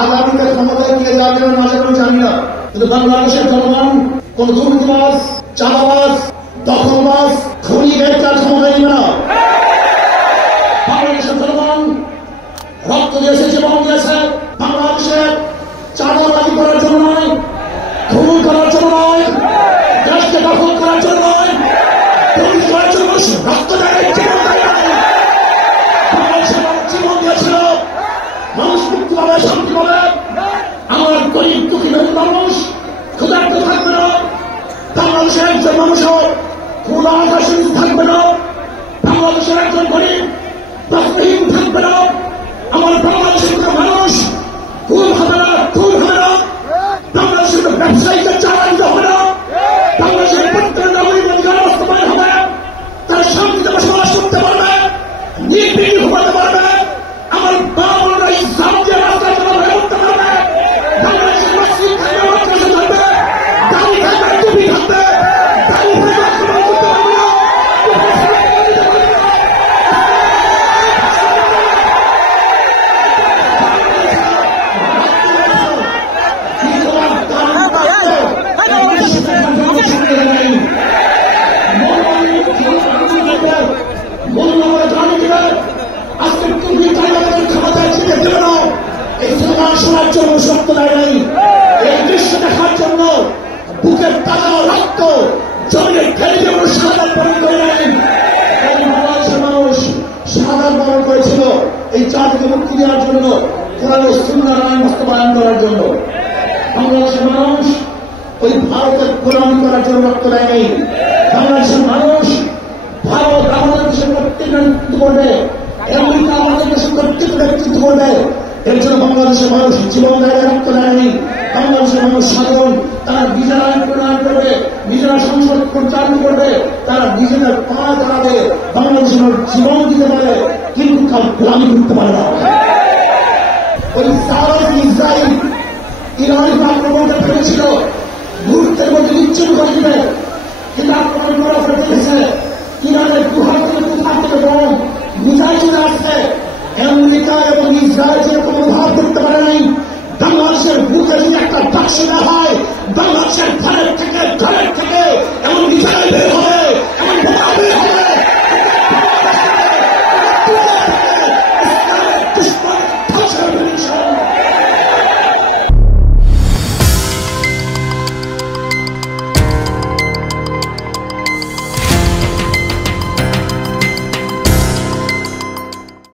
আগামীতে ক্ষমতায় নিয়ে যাবেন মাঝে কোনো জানি না, কিন্তু বাংলাদেশের জনগণ কোন দুর্নীতিবাজ, চাঁদাবাজ, দখলবাজ, খুনি ব্যক্তির ক্ষমতায় নিবে না। বাংলাদেশের জনগণ রক্ত দিয়েছে, জীবন দিয়েছে বাংলাদেশের চাঁদাবাজি করার জন্য নয়, খুন করার জন্য নয়, দেশকে দখল করার জন্য নয়, পুলিশ করার জন্য রক্ত দেয়, জীবন দেয় নাই। বাংলাদেশের মানুষ জীবন দিয়েছিল মানুষ মুক্তি পাবে, শান্তি পাবে। আমার গরিব দুঃখী মানুষ ক্ষুধার্ত থাকবে না, বাংলাদেশের একজন মানুষও ক্ষুধা থাকবে না, বাংলাদেশের একজন গরিব প্রশ্নহীন থাকবে না। আমার বাংলাদেশের কোনো মানুষ খুন হবে না, খুন হবে না, বাংলাদেশের কোনো ব্যবসায়ীকে চালানো হবে না, বাংলাদেশের প্রত্যেক নাগরিক অধিকার বাস্তবায়ন হবে, তার শান্তিতে বসবাস করতে পারবে, নির্বিঘ্ন ঘুমাতে পারবে। আমার বাবা ইসলাম যে রাস্তায় চলাফেরা করতে পারবে, বাংলাদেশের মসজিদ থাকবে, মাদ্রাসা থাকবে, দাড়ি থাকবে, টুপি থাকবে, দাড়ি থাকবে, আক্রমণ করতে পারবে না। শোনার জন্য শক্ত দেয় নাই, এই দৃশ্য দেখার জন্য বুকের তাজা রক্ত জমিয়ে ঢেলে দিয়ে সাধারণ বরণ করে নাই। বাংলাদেশের মানুষ সাধারণ বরণ করেছিল এই জাতিকে মুক্তি দেওয়ার জন্য, কোরআন ও সুন্নাহর আইন বাস্তবায়ন করার জন্য। বাংলাদেশের মানুষ ওই ভারতের গোলামি করার জন্য রক্ত দেয় নাই। বাংলাদেশের মানুষ ভারত আমাদের দেশের প্রত্যেক নেতৃত্ব করবে, আমেরিকা আমাদের দেশের প্রত্যেক নেতৃত্ব করবে। এর জন্য বাংলাদেশের মানুষ জীবন দেয়, রক্ত দেয়নি। বাংলাদেশের মানুষ সাধারণ, তারা নিজেরা আইন প্রণয়ন করবে, নিজেরা সংসদ পরিচালনা করবে, তারা নিজেদের পা দাঁড়াবে, বাংলাদেশের মানুষ জীবন দিতে পারে, কিন্তু তার গোলামি করতে পারে না। ওই ইসরায়েল ইরানের আক্রমণটা করেছিল, মুহূর্তের মধ্যে নিশ্চয় করে দিবে, কিন্তু আক্রমণ করা ফেলে গেছে। ইরানের গুহার থেকে তুফান থেকে বম মিসাইল চলে আসছে, আমেরিকা এবং ইসরায়েল যেরকম অনুভব করতে পারে নাই। বাংলাদেশের বুকে যদি একটা বাক্স না হয়, বাংলাদেশের ঘরের থেকে এমন মিসাইল বের হবে, এমন বোমা বের হবে।